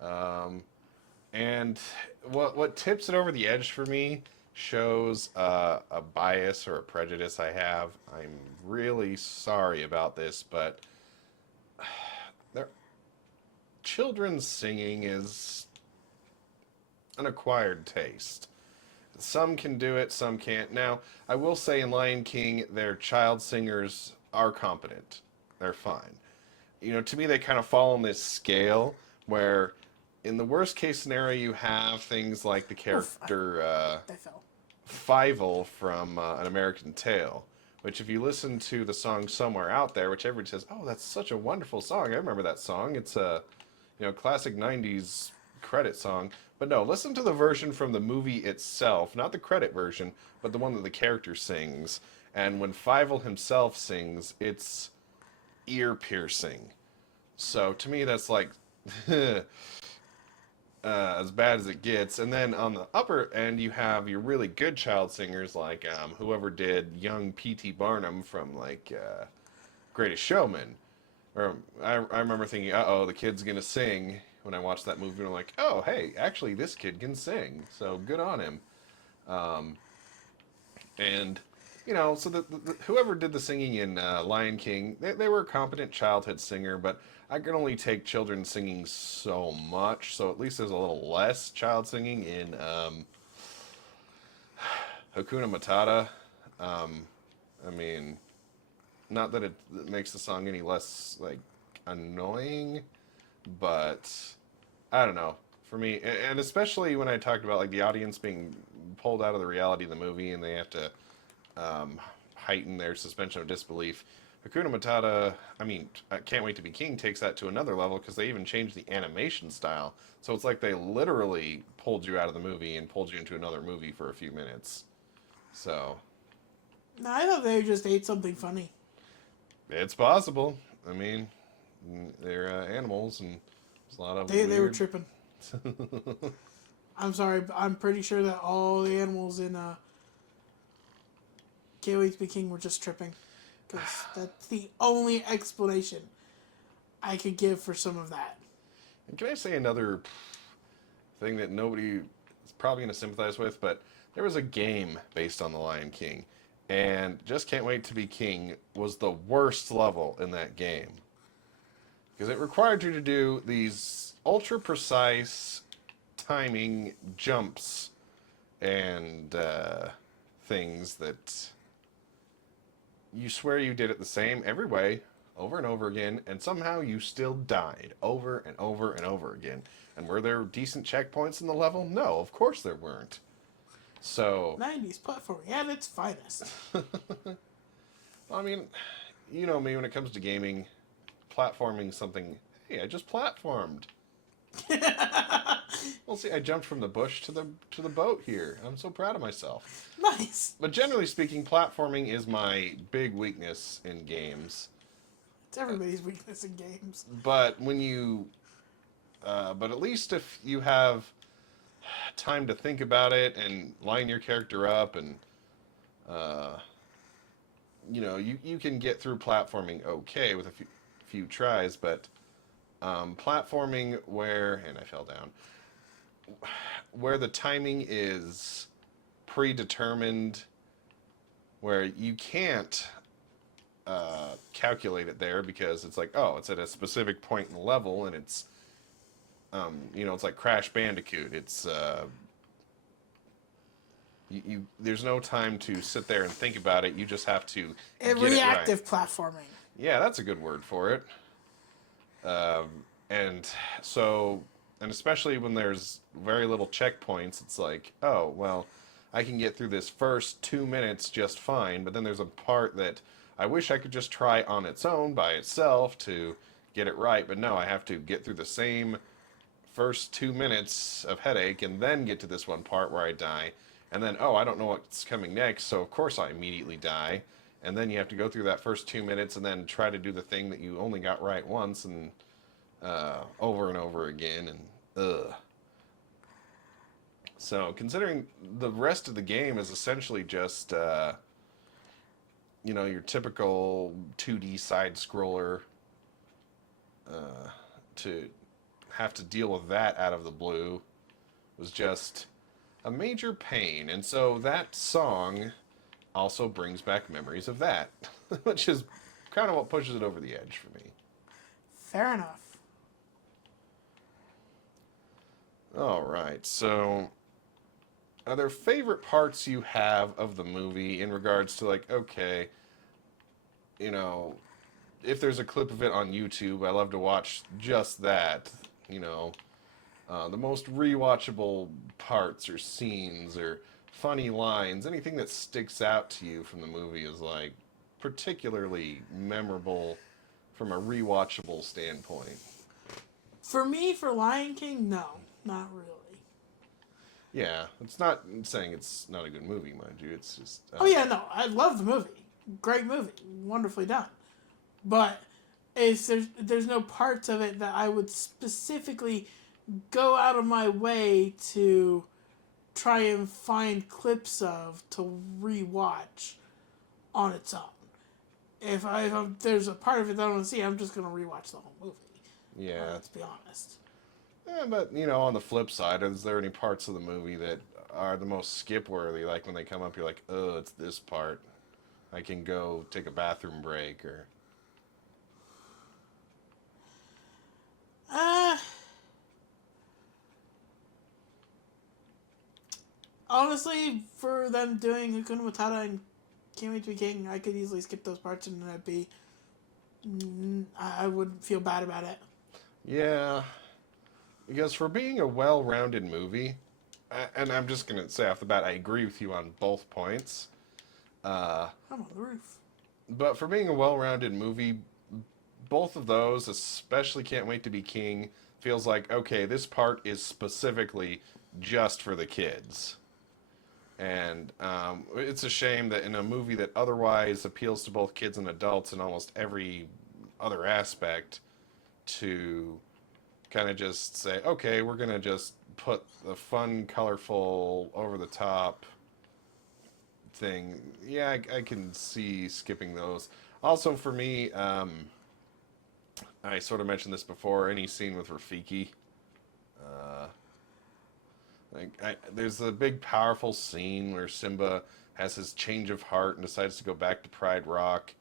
And what tips it over the edge for me shows a bias or a prejudice I have. I'm really sorry about this, but children's singing is an acquired taste. Some can do it, some can't. Now, I will say in Lion King, their child singers are competent. They're fine. To me, they kind of fall on this scale where, in the worst case scenario, you have things like the character They fell. Fievel from An American Tail, which if you listen to the song Somewhere Out There, which everybody says, oh, that's such a wonderful song. I remember that song. It's a classic 90s credit song. But no, listen to the version from the movie itself, not the credit version, but the one that the character sings. And when Fievel himself sings, it's ear-piercing. So to me, that's like as bad as it gets. And then on the upper end, you have your really good child singers like whoever did young P.T. Barnum from Greatest Showman. Or I remember thinking, uh-oh, the kid's going to sing when I watched that movie. And I'm like, oh, hey, actually, this kid can sing. So good on him. So whoever did the singing in Lion King, they were a competent childhood singer, but I can only take children singing so much. So at least there's a little less child singing in Hakuna Matata. I mean, not that it makes the song any less annoying, but I don't know. For me, and especially when I talked about the audience being pulled out of the reality of the movie and they have to heighten their suspension of disbelief. Hakuna Matata, I Can't Wait to Be King takes that to another level because they even changed the animation style. So it's like they literally pulled you out of the movie and pulled you into another movie for a few minutes. So. No, I thought they just ate something funny. It's possible. They're animals and there's a lot of They were tripping. I'm sorry, but I'm pretty sure that all the animals in Can't Wait to Be King were just tripping. Because that's the only explanation I could give for some of that. And can I say another thing that nobody is probably going to sympathize with, but there was a game based on The Lion King, and Just Can't Wait to Be King was the worst level in that game. Because it required you to do these ultra-precise timing jumps and things that you swear you did it the same every way, over and over again, and somehow you still died over and over and over again. And were there decent checkpoints in the level? No, of course there weren't. So, 90s platforming at its finest. I mean, you know me when it comes to gaming, platforming something. Hey, I just platformed. Well, see, I jumped from the bush to the boat here. I'm so proud of myself. Nice. But generally speaking, platforming is my big weakness in games. It's everybody's weakness in games. But when you, but at least if you have time to think about it and line your character up, and you know, you can get through platforming okay with a few tries. But platforming where, and I fell down, where the timing is predetermined, where you can't calculate it there because it's like, oh, it's at a specific point in the level, and it's you know, it's like Crash Bandicoot. It's there's no time to sit there and think about it. You just have to get Reactive it right. platforming. Yeah, that's a good word for it. And so, and especially when there's very little checkpoints, it's like, oh, well, I can get through this first 2 minutes just fine, but then there's a part that I wish I could just try on its own by itself to get it right, but no, I have to get through the same first 2 minutes of headache and then get to this one part where I die, and then, oh, I don't know what's coming next, so of course I immediately die, and then you have to go through that first 2 minutes and then try to do the thing that you only got right once, and over and over again, and ugh. So, considering the rest of the game is essentially just, you know, your typical 2D side scroller, to have to deal with that out of the blue was just a major pain. And so that song also brings back memories of that, which is kind of what pushes it over the edge for me. Fair enough. All right, so are there favorite parts you have of the movie in regards to, like, okay, you know, if there's a clip of it on YouTube, I love to watch just that, you know, the most rewatchable parts or scenes or funny lines, anything that sticks out to you from the movie is, like, particularly memorable from a rewatchable standpoint. For me, for Lion King, no, not really. Yeah, it's not saying it's not a good movie, mind you. It's just. Oh yeah, no, I love the movie. Great movie, wonderfully done. But there's no parts of it that I would specifically go out of my way to try and find clips of to rewatch on its own. If there's a part of it that I don't want to see, I'm just gonna rewatch the whole movie. Yeah. Let's be honest. Yeah, but, you know, on the flip side, is there any parts of the movie that are the most skip-worthy? Like, when they come up, you're like, oh, it's this part. I can go take a bathroom break, or... Honestly, for them doing Hakuna Matata and Can't Wait to Be King, I could easily skip those parts and I'd be... I wouldn't feel bad about it. Yeah. Because for being a well-rounded movie, and I'm just going to say off the bat, I agree with you on both points. I'm on the roof. But for being a well-rounded movie, both of those, especially Can't Wait to Be King, feels like, okay, this part is specifically just for the kids. And it's a shame that in a movie that otherwise appeals to both kids and adults in almost every other aspect, to kind of just say, okay, we're going to just put the fun, colorful, over-the-top thing. Yeah, I can see skipping those. Also, for me, I sort of mentioned this before, any scene with Rafiki. There's a big, powerful scene where Simba has his change of heart and decides to go back to Pride Rock.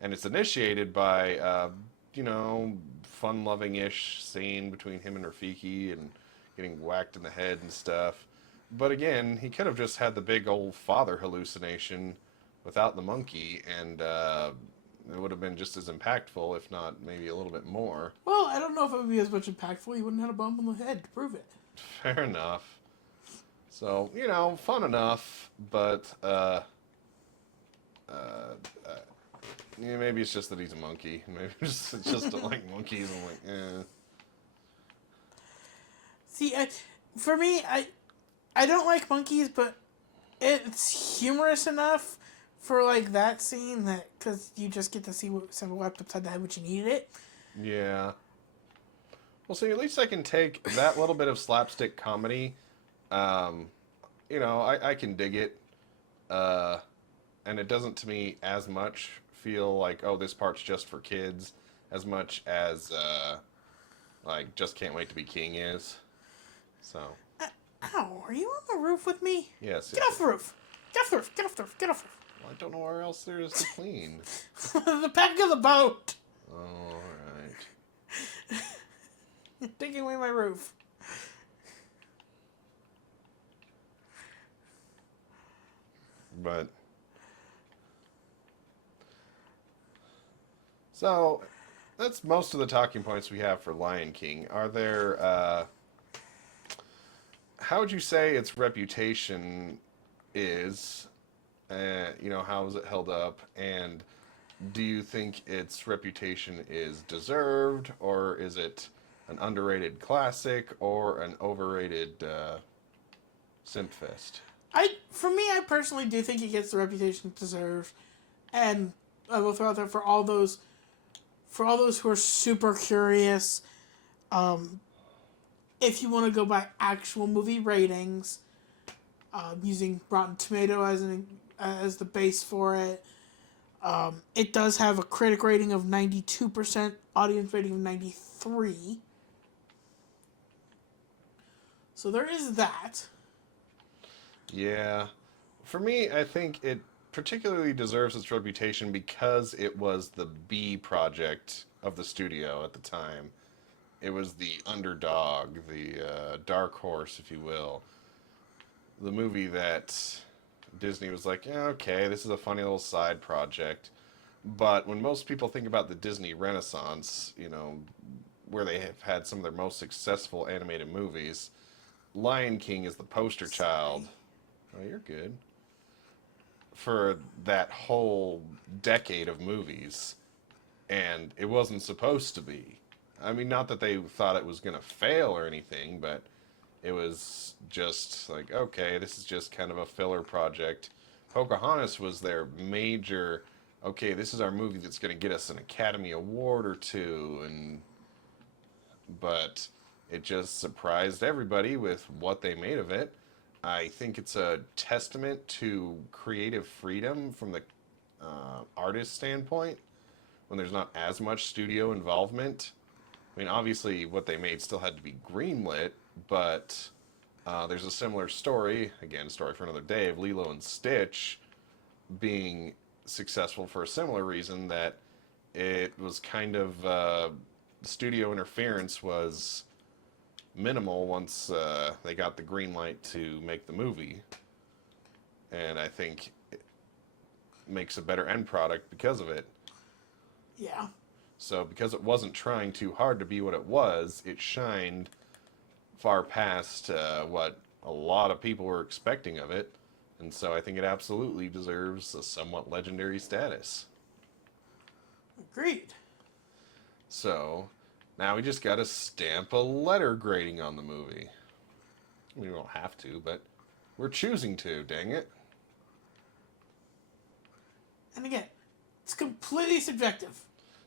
And it's initiated by, you know, fun-loving-ish scene between him and Rafiki and getting whacked in the head and stuff. But again, he could have just had the big old father hallucination without the monkey, and it would have been just as impactful, if not maybe a little bit more. Well, I don't know if it would be as much impactful. You wouldn't have a bump on the head to prove it. Fair enough. So, fun enough, but yeah, maybe it's just that he's a monkey. Maybe it's just don't like monkeys. I'm like, eh. See, for me, I don't like monkeys, but it's humorous enough for like that scene that because you just get to see someone whacked upside the head, which you needed it. Yeah. Well, see, at least I can take that little bit of slapstick comedy. I can dig it. And it doesn't, to me, as much feel like, oh, this part's just for kids, as much as, like, Just Can't Wait to Be King is. So. Ow, are you on the roof with me? Yes. Get off the roof! Get off the roof! Get off the roof! Get off the roof! Well, I don't know where else there is to clean. The back of the boat! All right. You're taking away my roof. But. So, that's most of the talking points we have for Lion King. Are there, how would you say its reputation is? How is it held up? And do you think its reputation is deserved, or is it an underrated classic, or an overrated simp fest? For me, I personally do think it gets the reputation it deserves, and I will throw out there for all those who are super curious. If you want to go by actual movie ratings, using Rotten Tomato as the base for it, it does have a critic rating of 92%, audience rating of 93%. So there is that. Yeah. For me, I think it particularly deserves its reputation because it was the B project of the studio at the time. It was the underdog, the dark horse, if you will. The movie that Disney was like, yeah, okay, this is a funny little side project. But when most people think about the Disney Renaissance, where they have had some of their most successful animated movies, Lion King is the poster child. Oh, you're good. For that whole decade of movies. And it wasn't supposed to be. I mean, not that they thought it was going to fail or anything, but it was just like, okay, this is just kind of a filler project. Pocahontas was their major, okay, this is our movie that's going to get us an Academy Award or two, but it just surprised everybody with what they made of it. I think it's a testament to creative freedom from the artist standpoint when there's not as much studio involvement. I mean, obviously, what they made still had to be greenlit, but there's a similar story, again, story for another day, of Lilo and Stitch being successful for a similar reason, that it was kind of studio interference was minimal once they got the green light to make the movie. And I think it makes a better end product because of it. Yeah. So because it wasn't trying too hard to be what it was, it shined far past what a lot of people were expecting of it. And so I think it absolutely deserves a somewhat legendary status. Agreed. So now we just got to stamp a letter grading on the movie. We don't have to, but we're choosing to, dang it. And again, it's completely subjective.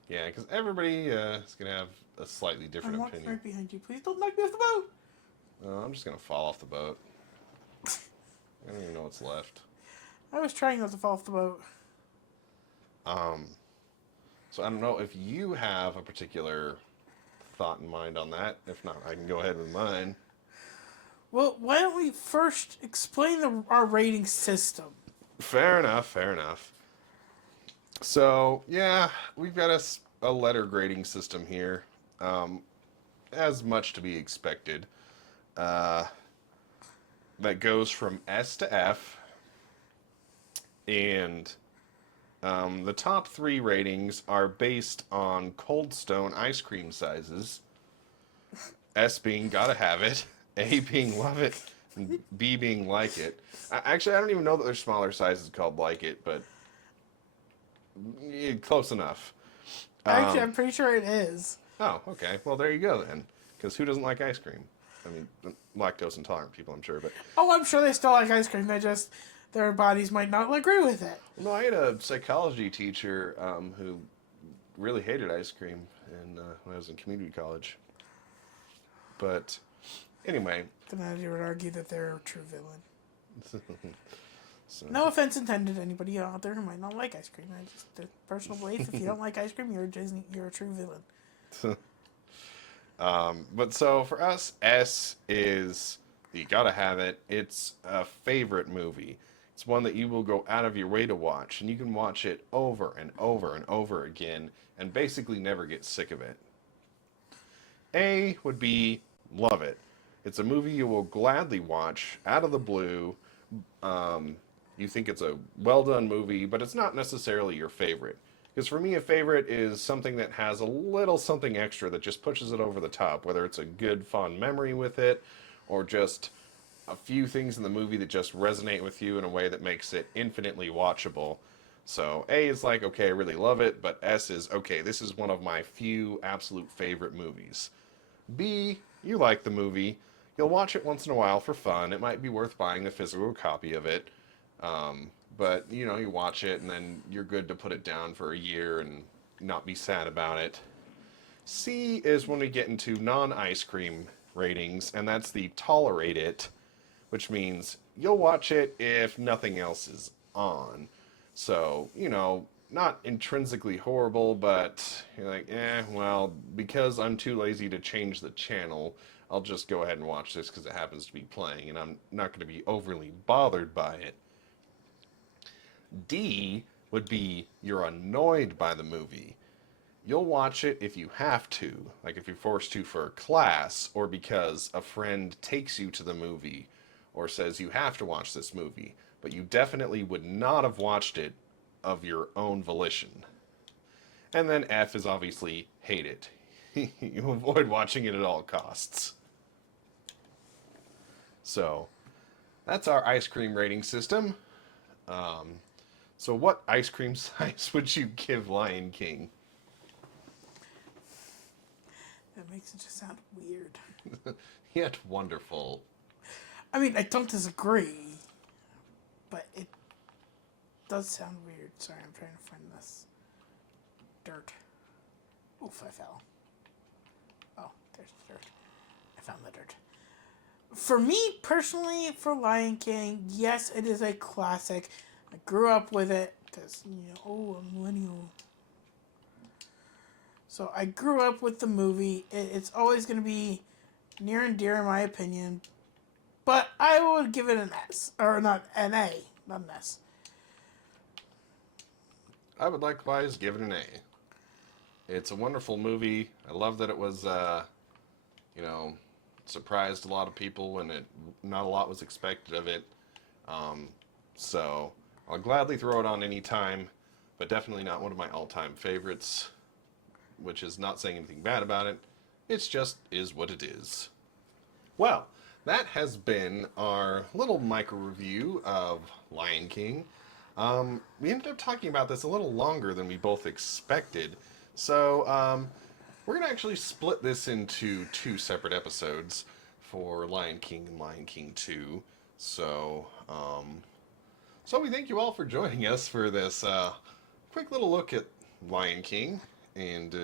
Yeah, because everybody is going to have a slightly different I'm walking opinion. right behind you. Please don't knock me off the boat. I'm just going to fall off the boat. I don't even know what's left. I was trying not to fall off the boat. So I don't know if you have a particular thought in mind on that. If not, I can go ahead with mine. Well, why don't we first explain our rating system? Fair enough, fair enough. So, yeah, we've got a letter grading system here. As much to be expected. That goes from S to F. And The top 3 ratings are based on Cold Stone ice cream sizes. S being gotta have it, A being love it, and B being like it. Actually, I don't even know that there's smaller sizes called like it, but close enough. Actually, Um, I'm pretty sure it is. oh, okay. Well, there you go then. Because who doesn't like ice cream? I mean, lactose intolerant people, I'm sure, but Oh, I'm sure they still like ice cream. They just their bodies might not agree with it. no, I had a psychology teacher who really hated ice cream when I was in community college. But anyway, Then I would argue that they're a true villain. so, No offense intended to anybody out there who might not like ice cream. I just a personal belief. If you don't like ice cream, you're a true villain. but so for us, S is you gotta have it. It's a favorite movie. It's one that you will go out of your way to watch, and you can watch it over and over and over again, and basically never get sick of it. A would be love it. It's a movie you will gladly watch out of the blue. You think it's a well done movie, but it's not necessarily your favorite. Because for me, a favorite is something that has a little something extra that just pushes it over the top, whether it's a good, fond memory with it, or just a few things in the movie that just resonate with you in a way that makes it infinitely watchable. So A is like, okay, I really love it, but S is, okay, this is one of my few absolute favorite movies. B, you like the movie. You'll watch it once in a while for fun. It might be worth buying the physical copy of it. But, you watch it and then you're good to put it down for a year and not be sad about it. C is when we get into non-ice cream ratings, and that's the tolerate it, which means you'll watch it if nothing else is on. So, not intrinsically horrible, but you're like, well, because I'm too lazy to change the channel, I'll just go ahead and watch this because it happens to be playing, and I'm not going to be overly bothered by it. D would be you're annoyed by the movie. You'll watch it if you have to, like if you're forced to for a class, or because a friend takes you to the movie, or says you have to watch this movie, but you definitely would not have watched it of your own volition. And then F is obviously hate it. You avoid watching it at all costs. So, that's our ice cream rating system. So what ice cream size would you give Lion King? That makes it just sound weird. Yet wonderful. I mean, I don't disagree, but it does sound weird. Sorry, I'm trying to find this dirt. Oof, I fell. Oh, there's the dirt. I found the dirt. For me, personally, for Lion King, yes, it is a classic. I grew up with it because, I'm a millennial. So I grew up with the movie. It's always going to be near and dear in my opinion. But I would give it an S. Or not an A, not an S. I would likewise give it an A. It's a wonderful movie. I love that it was, surprised a lot of people when not a lot was expected of it. So I'll gladly throw it on any time, but definitely not one of my all-time favorites, which is not saying anything bad about it. It's just is what it is. Well, that has been our little micro review of Lion King. We ended up talking about this a little longer than we both expected. So, we're going to actually split this into 2 separate episodes for Lion King and Lion King 2. So we thank you all for joining us for this quick little look at Lion King. And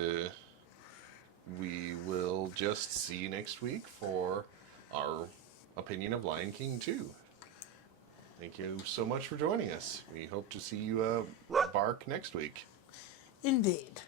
we will just see you next week for our opinion of Lion King 2. Thank you so much for joining us. We hope to see you bark next week. Indeed.